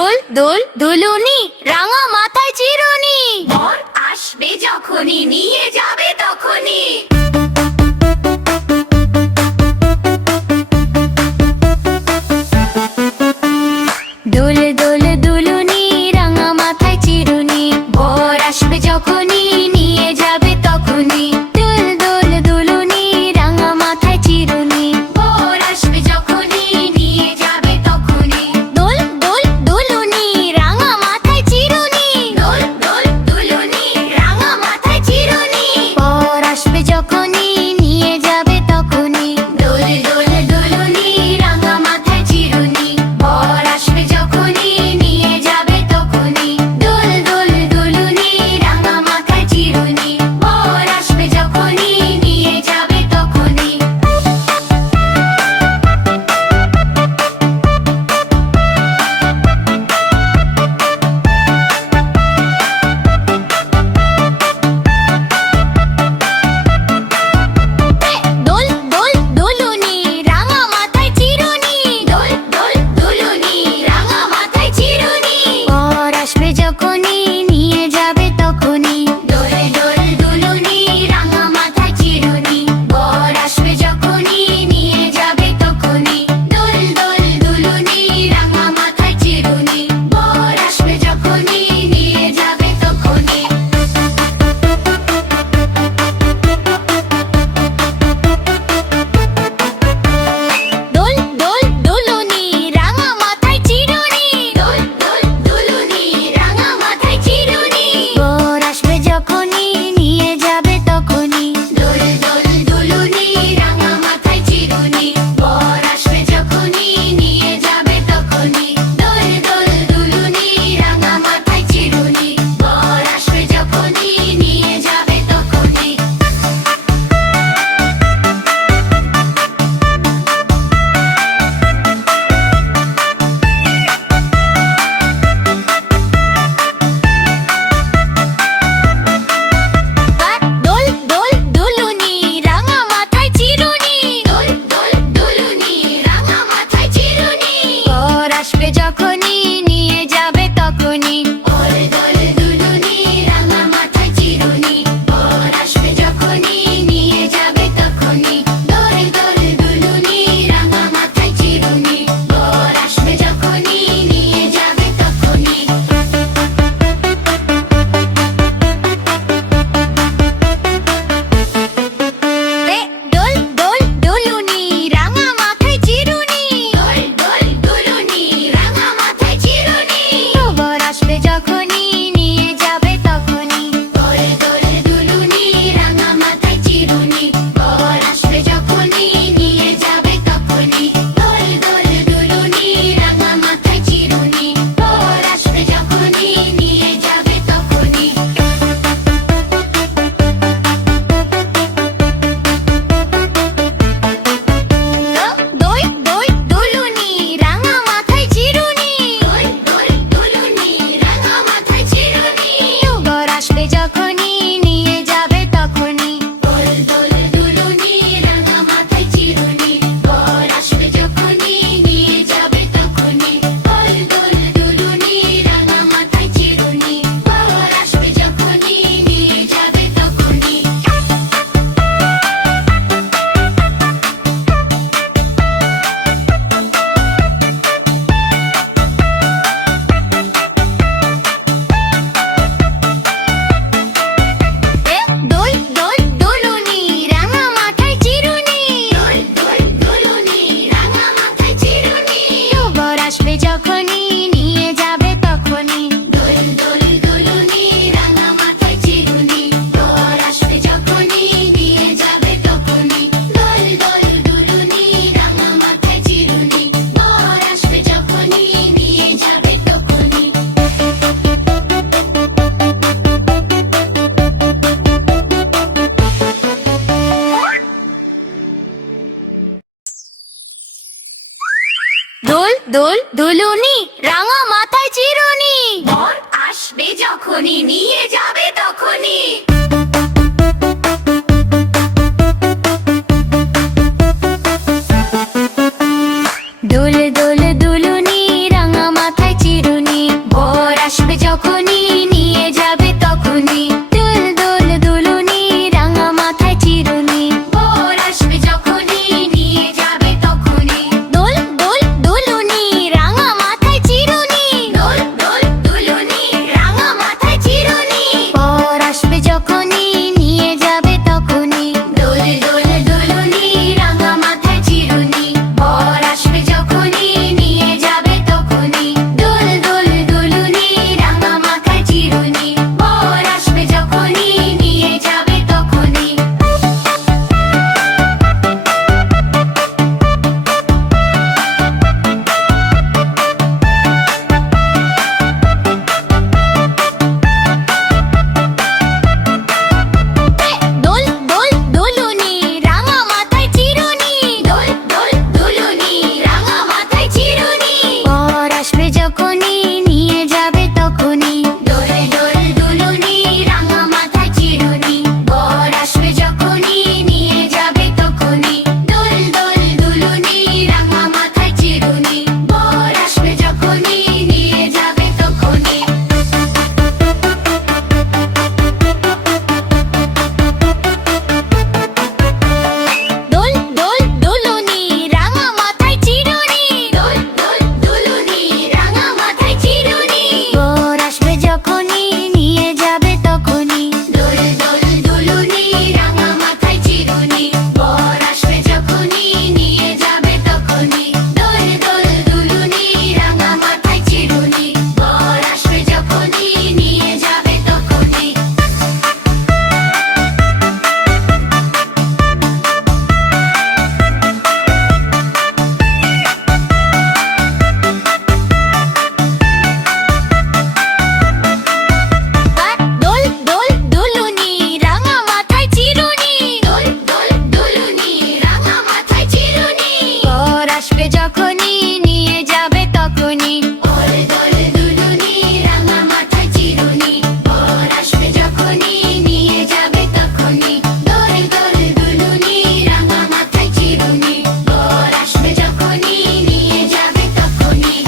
দোল দোল দুলুনি রাঙা মাথায় চিরুনি, বর আসবে যখনই নিয়ে যাবে তখনই। দোল দোল দুলুনি রাঙা মাথায় চিরুনি, বর আসবে যখনই নিয়ে যাবে তখনই। দোল দোল দুলুনি রাঙা মাথায় চিরুনি, বর আসবে যখনই নিয়ে যাবে তখনই। দোল দোল দুলুনি রাঙা মাথায় চিরুনি, দোল দোল দুলুনি রাঙা মাথায় চিরুনি। বর আসবে যখনই নিয়ে যাবে তখনই। দোল দোল দুলুনি রাঙা মাথায় চিরুনি, বর আসবে যখনই নিয়ে যাবে তখনই। দোল দোল দুলুনি রাঙা মাথায় চিরুনি, বর আসবে যখনই নিয়ে যাবে তখনই। দোল দোল দুলুনি রাঙা মাথায় চিরুনি, দোল দোল দুলুনি রাঙা মাথায় চিরুনি, বর আসবে যখনই নিয়ে যাবে তখনই। দোল দোল দুলুনি রাঙা মাথায় চিরুনি, বর আসবে যখনই নিয়ে যাবে তখনই। দোল দোল দুলুনি রাঙা মাথায় চিরুনি, বর আসবে যখনই নিয়ে যাবে তখনই। দোল দোল দুলুনি রাঙা মাথায় চিরুনি, দোল দোল দুলুনি রাঙা মাথায় চিরুনি, বর আসবে যখনই নিয়ে যাবে তখনই। দোল দোল দুলুনি রাঙা মাথায় চিরুনি, বর আসবে যখনই নিয়ে যাবে তখনই। দোল দোল দুলুনি রাঙা মাথায় চিরুনি, বর আসবে যখনই নিয়ে যাবে তখনই। দোল দোল দুলুনি রাঙা মাথায় চিরুনি, দোল দোল দুলুনি রাঙা মাথায় চিরুনি, বর আসবে যখনই নিয়ে যাবে তখনই। দোল দোল দুলুনি রাঙা মাথায় চিরুনি, বর আসবে যখনই নিয়ে যাবে তখনই। দোল দোল দুলুনি রাঙা মাথায় চিরুনি, বর আসবে যখনই নিয়ে যাবে তখনই। দোল দোল দুলুনি রাঙা মাথায় চিরুনি, দোল দোল দুলুনি রাঙা মাথায় চিরুনি, বর আসবে যখনই নিয়ে যাবে তখনই। দোল দোল দুলুনি রাঙা মাথায় চিরুনি, বর আসবে যখনই নিয়ে যাবে তখনই। দোল দোল দুলুনি রাঙা মাথায় চিরুনি, বর আসবে যখনই নিয়ে যাবে তখনই। দোল দোল দুলুনি রাঙা মাথায় চিরুনি, দোল দোল দুলুনি রাঙা মাথায় চিরুনি, বর আসবে যখনই নিয়ে যাবে তখনই। দোল দোল দুলুনি রাঙা মাথায় চিরুনি, বর আসবে যখনই নিয়ে যাবে তখনই। দোল দোল দুলুনি রাঙা মাথায় চিরুনি, বর আসবে যখনই নিয়ে যাবে তখনই। দোল দোল দুলুনি রাঙা মাথায় চিরুনি, দোল দোল দুলুনি রাঙা মাথায় চিরুনি, বর আসবে যখনই নিয়ে যাবে তখনই। দোল দোল দুলুনি রাঙা মাথায় চিরুনি, বর আসবে যখনই নিয়ে যাবে তখনই। দোল দোল দুলুনি রাঙা মাথায় চিরুনি, বর আসবে যখনই নিয়ে যাবে তখনই। দোল দোল দুলুনি রাঙা মাথায় চিরুনি, বর আসবে যখনই নিয়ে যাবে তখনই। দোল দোল দুলুনি রাঙা মাথায় চিরুনি, যখনই নিয়ে যাবে তখনই দুল দুল দুলুনি রাঙা মাথায় চিরুনি বর আসবে যখনই নিয়ে যাবে তখনই দোল দোল দুলুনি রাঙা মাথায় চিরুনি দোল দোল দুলুনি রাঙা মাথায় চিরুনি বর আসবে যখনই নিয়ে যাবে তখনই দোল দোল দুলুনি রাঙা মাথায় চিরুনি বর আসবে যখনই নিয়ে যাবে তখনই দোল দোল দুলুনি রাঙা মাথায় চিরুনি বর আসবে যখনই নিয়ে যাবে তখনই দোল দোল দুলুনি রাঙা মাথায় চিরুনি দোল দোল দুলুনি রাঙা মাথায় চিরুনি বর আসবে যখনই নিয়ে যাবে তখনই দোল দোল দুলুনি রাঙা মাথায় চিরুনি বর আসবে যখনই নিয়ে যাবে তখনই দোল দোল দুলুনি রাঙা মাথায় চিরুনি বর আসবে যখনই নিয়ে যাবে তখনই দোল দোল দুলুনি রাঙা মাথায় চিরুনি দোল দোল দুলুনি রাঙা মাথায় চিরুনি বর আসবে যখনই নিয়ে যাবে তখনই দোল দোল দুলুনি রাঙা মাথায় চিরুনি বর আসবে যখনই নিয়ে যাবে তখনই দোল দোল দুলুনি রাঙা মাথায় চিরুনি বর আসবে যখনই নিয়ে যাবে তখনই দোল দোল দুলুনি রাঙা মাথায় চিরুনি দোল দোল দুলুনি রাঙা মাথায় চিরুনি বর আসবে যখনই নিয়ে যাবে তখনই দোল দোল দুলুনি রাঙা মাথায় চিরুনি বর আসবে যখনই নিয়ে যাবে তখনই দোল দোল দুলুনি রাঙা মাথায় চিরুনি বর আসবে যখনই নিয়ে যাবে তখনই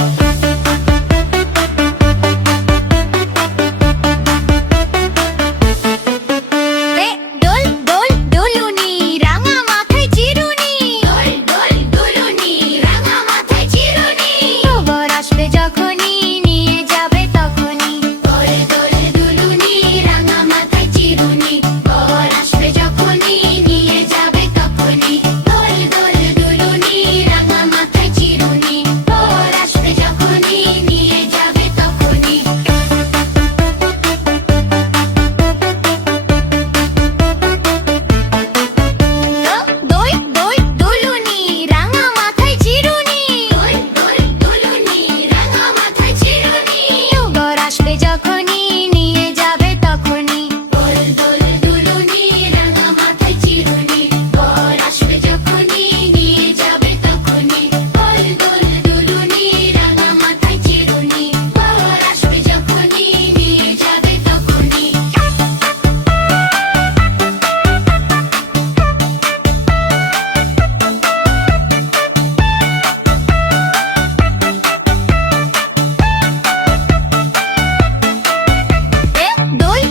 দোল দোল দুলুনি রাঙা মাথায় চিরুনি দোল দোল দুলুনি রাঙা মাথায় চিরুনি বর আসবে যখনই নিয়ে যাবে তখনই দোল দোল দুলুনি রাঙা মাথায় চিরুনি বর আসবে যখনই নিয়ে যাবে তখনই দোল দোল দুলুনি রাঙা মাথায় চিরুনি বর আসবে যখনই নিয়ে যাবে তখনই দই দই দুলুনি রাঙা মাথায় চিরুনি দোল দোল দুলুনি রাঙা মাথায় চিরুনি বর আসবে যখনই নিয়ে যাবে তখনই দোল দোল দুলুনি রাঙা মাথায় চিরুনি বর আসবে যখনই নিয়ে যাবে তখনই দোল দোল দুলুনি রাঙা মাথায় চিরুনি বর আসবে যখনই নিয়ে যাবে তখনই দই দই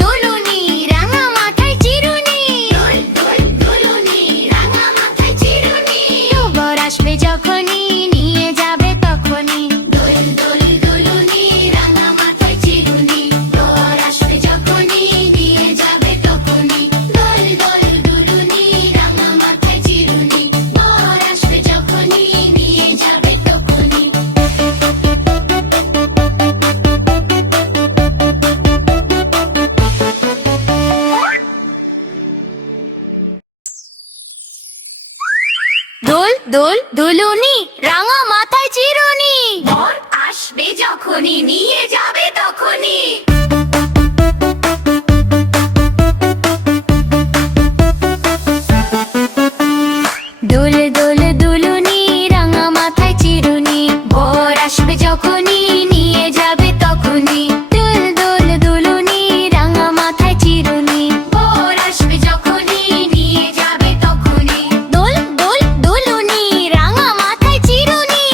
দুলুনি রাঙা মাথায় চিরুনি দোল দোল দুলুনি রাঙা মাথায় চিরুনি বর আসবে যখনই নিয়ে যাবে তখনই দোল দোল দুলুনি রাঙা মাথায় চিরুনি বর আসবে যখনই নিয়ে যাবে তখনই দোল দোল দুলুনি রাঙা মাথায় চিরুনি বর আসবে যখনই নিয়ে যাবে তখনই দোল দোল দুলুনি রাঙা মাথায় চিরুনি বর আসবে যখনই নিয়ে যাবে তখনই দোল দোল দুলুনি রাঙা মাথায় চিরুনি বর আসবে যখনই নিয়ে যাবে তখনই দোল দোল দুলুনি রাঙা মাথায় চিরুনি বর আসবে যখনই নিয়ে যাবে তখনই দোল দোল দুলুনি রাঙা মাথায় চিরুনি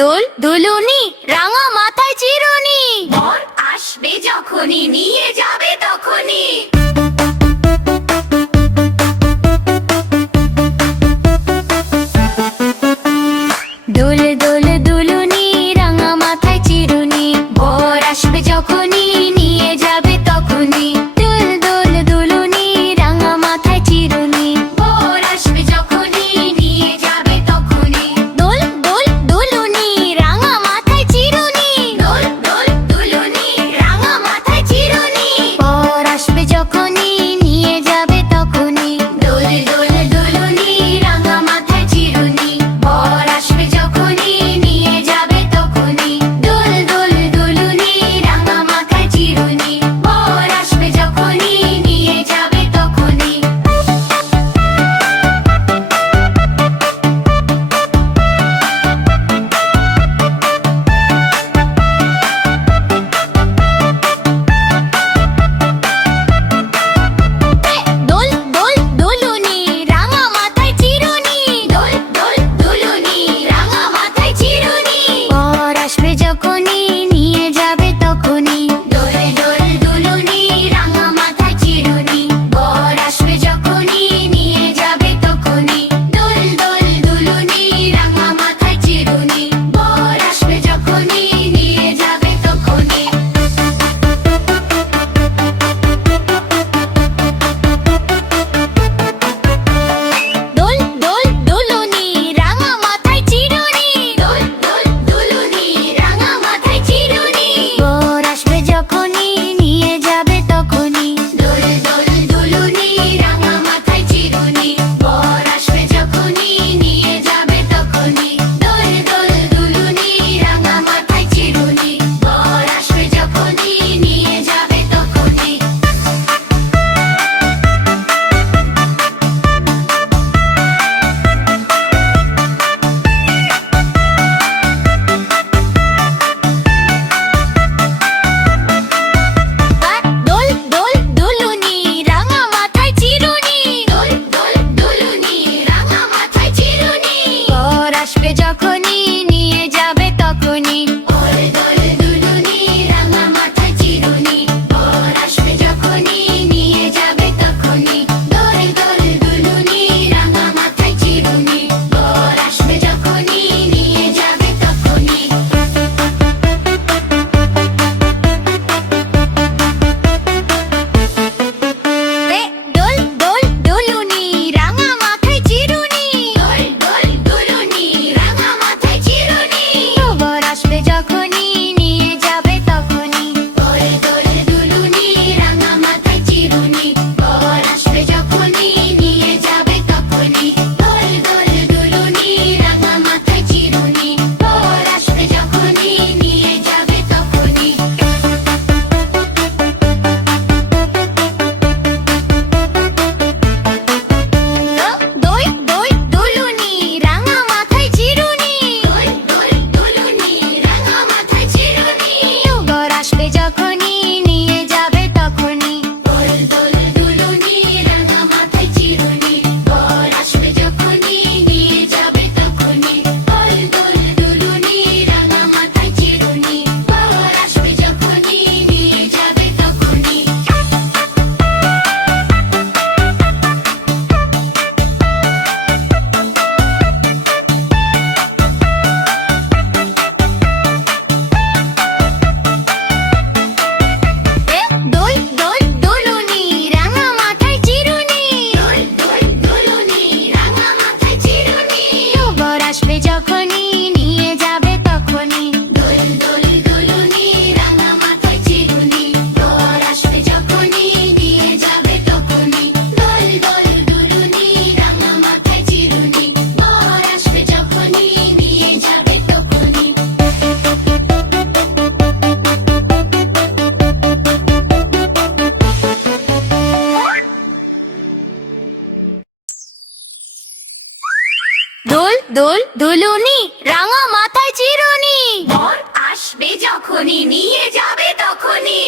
দোল দুলুনি রাঙা মাথায় চিরুনি বর আসবে যখনই নিয়ে যাবে তখনই দোল দোল দুলুনি রাঙা মাথায় চিরুনি বর আসবে যখনই নিয়ে যাবে তখনই দোল দোল দুলুনি রাঙা মাথায় চিরুনি বর আসবে যখনই নিয়ে যাবে তখনই দোল দোল দুলুনি রাঙা মাথায় চিরুনি দোল দোল দুলুনি রাঙা মাথায় চিরুনি বর আসবে যখনই নিয়ে যাবে তখনই দোল দোল দুলুনি রাঙা মাথায় চিরুনি বর আসবে যখনই নিয়ে যাবে তখনই দোল দোল দুলুনি রাঙা মাথায় চিরুনি বর আসবে যখনই নিয়ে যাবে তখনই দোল দোল দুলুনি রাঙা মাথায় চিরুনি দোল দোল দুলুনি রাঙা মাথায় চিরুনি বর আসবে যখনই নিয়ে যাবে তখনই দোল দোল দুলুনি রাঙা মাথায় চিরুনি বর আসবে যখনই নিয়ে যাবে তখনই দোল দোল দুলুনি রাঙা মাথায় চিরুনি বর আসবে যখনই নিয়ে যাবে তখনই দোল দোল দুলুনি রাঙা মাথায় চিরুনি দোল দোল দুলুনি রাঙা মাথায় চিরুনি বর আসবে যখনই নিয়ে যাবে তখনই দোল দোল দুলুনি রাঙা মাথায় চিরুনি বর আসবে যখনই নিয়ে যাবে তখনই দোল দোল দুলুনি রাঙা মাথায় চিরুনি বর আসবে যখনই নিয়ে যাবে তখনই দোল দোল দুলুনি রাঙা মাথায় চিরুনি দোল দোল দুলুনি রাঙা মাথায় চিরুনি বর আসবে যখনই নিয়ে যাবে তখনই দোল দোল দুলুনি রাঙা মাথায় চিরুনি বর আসবে যখনই নিয়ে যাবে তখনই দোল দোল দুলুনি রাঙা মাথায় চিরুনি বর আসবে যখনই নিয়ে যাবে তখনই দোল দোল দুলুনি রাঙা মাথায় চিরুনি দোল দোল দুলুনি রাঙা মাথায় চিরুনি বর আসবে যখনই নিয়ে যাবে তখনই দোল দোল দুলুনি রাঙা মাথায় চিরুনি বর আসবে যখনই নিয়ে যাবে তখনই দোল দোল দুলুনি রাঙা মাথায় চিরুনি বর আসবে যখনই নিয়ে যাবে তখনই দোল দোল দুলুনি রাঙা মাথায় চিরুনি দোল দোল দুলুনি রাঙা মাথায় চিরুনি বর আসবে যখনই নিয়ে যাবে তখনই দোল দোল দুলুনি রাঙা মাথায় চিরুনি বর আসবে যখনই নিয়ে যাবে তখনই দোল দোল দুলুনি রাঙা মাথায় চিরুনি বর আসবে যখনই নিয়ে যাবে তখনই দোল দোল দুলুনি রাঙা মাথায় চিরুনি দোল দোল দুলুনি রাঙা মাথায় চিরুনি বর আসবে যখনই নিয়ে যাবে তখনই দোল দোল দুলুনি রাঙা মাথায় চিরুনি বর আসবে যখনই নিয়ে যাবে তখনই দোল দোল দুলুনি রাঙা মাথায় চিরুনি বর আসবে যখনই নিয়ে যাবে তখনই দোল দোল দুলুনি রাঙা মাথায় চিরুনি বর আসবে যখনই নিয়ে যাবে তখনই